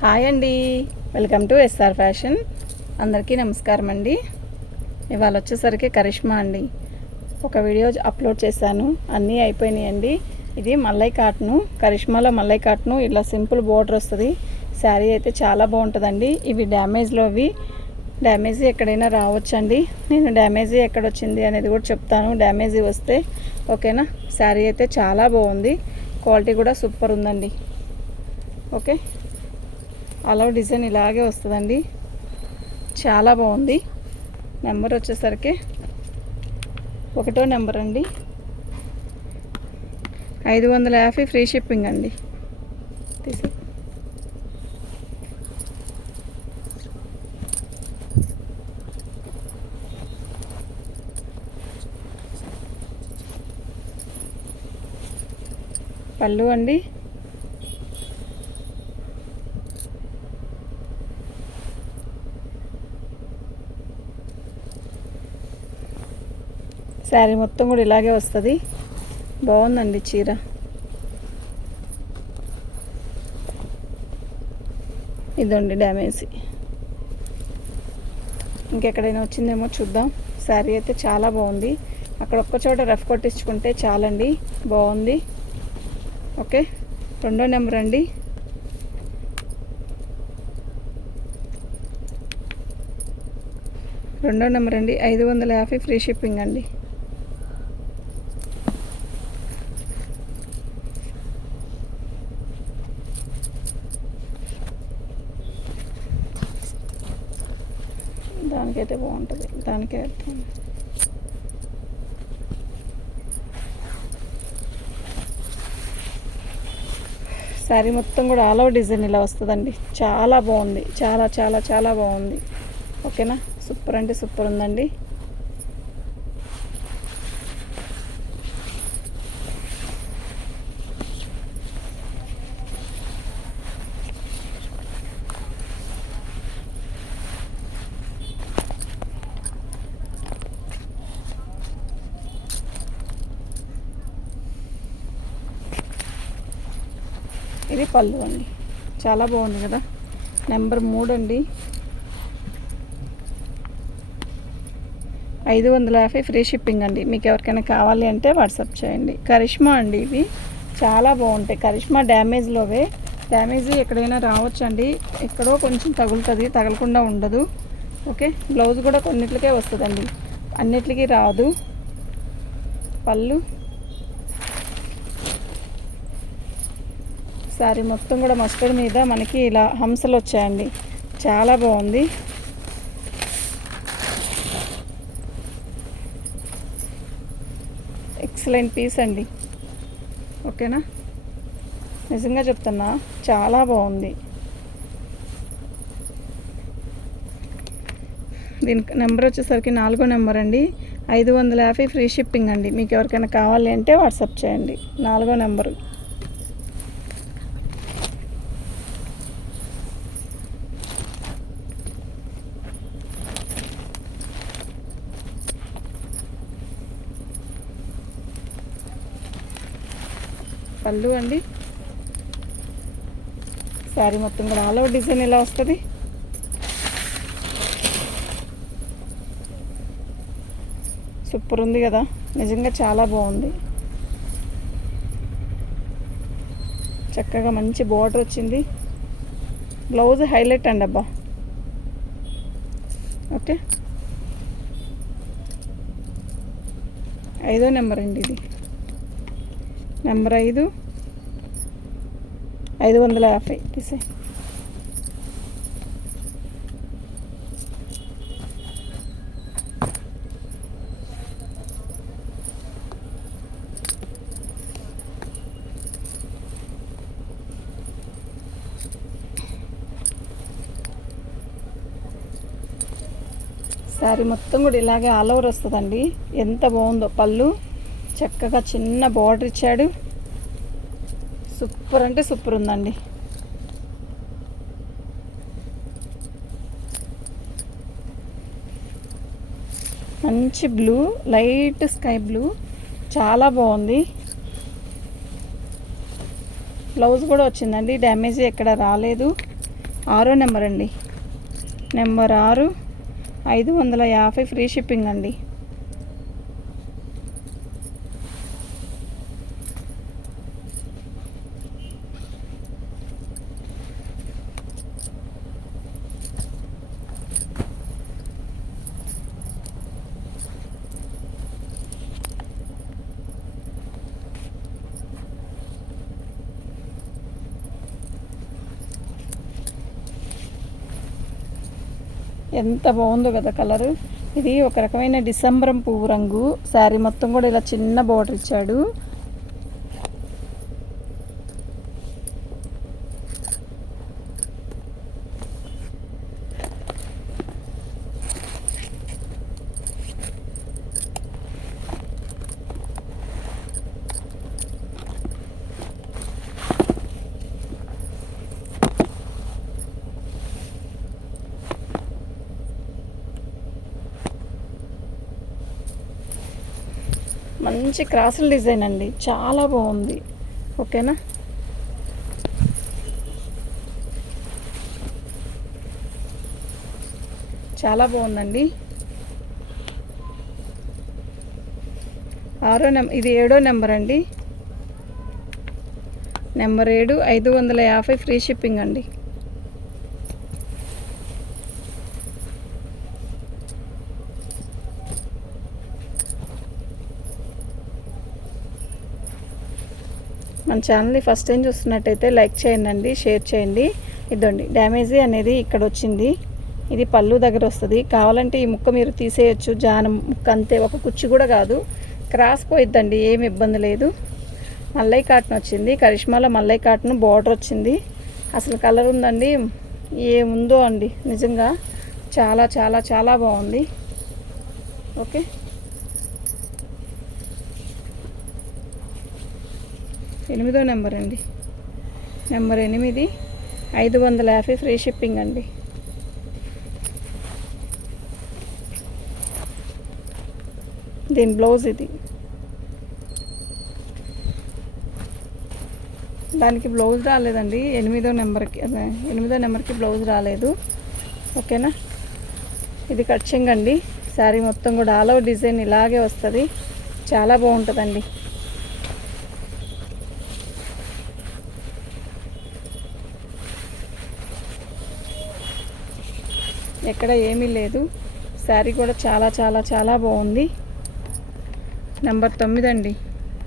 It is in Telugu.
హాయ్ అండి, వెల్కమ్ టు ఎస్ఆర్ ఫ్యాషన్. అందరికీ నమస్కారం అండి. ఇవాళ వచ్చేసరికి కరిష్మా అండి. ఒక వీడియో అప్లోడ్ చేశాను, అన్నీ అయిపోయినాయండి. ఇది మల్లై కాటను, కరిష్మాలో మల్లై కాటను. ఇలా సింపుల్ బోర్డర్ వస్తుంది. శారీ అయితే చాలా బాగుంటుందండి. ఇవి డ్యామేజీ ఎక్కడైనా రావచ్చండి. నేను డ్యామేజీ ఎక్కడ వచ్చింది అనేది కూడా చెప్తాను, డ్యామేజీ వస్తే. ఓకేనా. శారీ అయితే చాలా బాగుంది, క్వాలిటీ కూడా సూపర్ ఉందండి. ఓకే, అలా డిజైన్ ఇలాగే వస్తుందండి, చాలా బాగుంది. నెంబర్ వచ్చేసరికి 1వ నెంబర్ అండి. 550 ఫ్రీ షిప్పింగ్ అండి. తీసి పళ్ళు అండి. శారీ మొత్తం కూడా ఇలాగే వస్తుంది. బాగుందండి చీర. ఇదండి డ్యామేజ్. ఇంకెక్కడైనా వచ్చిందేమో చూద్దాం. శారీ అయితే చాలా బాగుంది. అక్కడ ఒక్క చోట రఫ్ కొట్టించుకుంటే చాలండి, బాగుంది. ఓకే, 2వ నెంబర్ అండి. 550 ఫ్రీ షిప్పింగ్ అండి. దానికైతే బాగుంటుంది, దానికే శారీ మొత్తం కూడా ఆల్ ఓవర్ డిజైన్ ఇలా వస్తుందండి. చాలా బాగుంది, చాలా చాలా చాలా బాగుంది. ఓకేనా, సూపర్ అంటే సూపర్ ఉందండి. ఇది పళ్ళు అండి, చాలా బాగుంది కదా. నెంబర్ 3 అండి. 550 ఫ్రీ షిప్పింగ్ అండి. మీకు ఎవరికైనా కావాలి అంటే వాట్సాప్ చేయండి. కరిష్మా అండి, ఇవి చాలా బాగుంటాయి. కరిష్మా డ్యామేజ్ ఎక్కడైనా రావచ్చండి. ఎక్కడో కొంచెం తగులుతుంది, తగలకుండా ఉండదు. ఓకే, బ్లౌజ్ కూడా కొన్నిట్లకే వస్తుందండి, అన్నిటికీ రాదు. పళ్ళు, శారీ మొత్తం కూడా మస్టర్డ్ మీద మనకి ఇలా హంసలు వచ్చాయండి, చాలా బాగుంది. ఎక్సలెంట్ పీస్ అండి. ఓకేనా, నిజంగా చెప్తున్నా, చాలా బాగుంది. దీనికి నెంబర్ వచ్చేసరికి 4వ నెంబర్ అండి. 550 ఫ్రీ షిప్పింగ్ అండి. మీకు ఎవరికైనా కావాలి అంటే వాట్సాప్ చేయండి. 4వ నెంబరు. పళ్ళు అండి. శారీ మొత్తం కూడా ఆల్ ఓవర్ డిజైన్ ఇలా వస్తుంది. సూపర్ ఉంది కదా, నిజంగా చాలా బాగుంది. చక్కగా మంచి బార్డర్ వచ్చింది. బ్లౌజ్ హైలైట్ అండి అబ్బా. ఓకే, 5వ నెంబర్ అండి. ఇది నెంబర్ 5, 550 తీసే. శారీ మొత్తం కూడా ఇలాగే ఆల్ ఓవర్ వస్తుందండి. ఎంత బాగుందో. పళ్ళు చక్కగా చిన్న బార్డర్ ఇచ్చాడు. సూపర్ అంటే సూపర్ ఉందండి. మంచి బ్లూ, లైట్ స్కై బ్లూ, చాలా బాగుంది. బ్లౌజ్ కూడా వచ్చిందండి, డ్యామేజ్ ఎక్కడ రాలేదు. 6వ నెంబర్ అండి. నెంబర్ 6, 550 ఫ్రీ షిప్పింగ్ అండి. ఎంత బాగుందో కదా కలరు. ఇది ఒక రకమైన డిసెంబరం పువ్వు రంగు. శారీ మొత్తం కూడా ఇలా చిన్న బోర్డర్ ఇచ్చాడు. మంచి క్రాసుల డిజైన్ అండి, చాలా బాగుంది. ఓకేనా, చాలా బాగుందండి. 6వ నెంబర్, ఇది 7వ నెంబర్ అండి. నెంబర్ 7, 550 ఫ్రీ షిప్పింగ్ అండి. మన ఛానల్ని ఫస్ట్ టైం చూస్తున్నట్టయితే లైక్ చేయండి, షేర్ చేయండి. ఇదండి డ్యామేజీ అనేది ఇక్కడ వచ్చింది. ఇది పళ్ళు దగ్గర వస్తుంది. కావాలంటే ఈ ముక్క మీరు తీసేయచ్చు, జానం ముక్క అంతే, ఒక కుచ్చి కూడా కాదు. క్రాస్ పోయిద్దండి, ఏమి ఇబ్బంది లేదు. మల్లై కాటన్ వచ్చింది, కరిష్మాలో మల్లై కాటన్ బార్డర్ వచ్చింది. అసలు కలర్ ఉందండి, ఏముందో అండి, నిజంగా చాలా చాలా చాలా బాగుంది. ఓకే, 8వ నెంబర్ అండి. నెంబర్ 8, 550 ఫ్రీ షిప్పింగ్ అండి. దీని బ్లౌజ్ ఇది. దానికి బ్లౌజ్ రాలేదండి. 8వ నెంబర్కి బ్లౌజ్ రాలేదు. ఓకేనా, ఇది కట్చింగ్ అండి. శారీ మొత్తం కూడా ఆల్ ఓవర్ డిజైన్ ఇలాగే వస్తుంది. చాలా బాగుంటుందండి. ఎక్కడ ఏమీ లేదు. శారీ కూడా చాలా చాలా చాలా బాగుంది. నెంబర్ 9 అండి.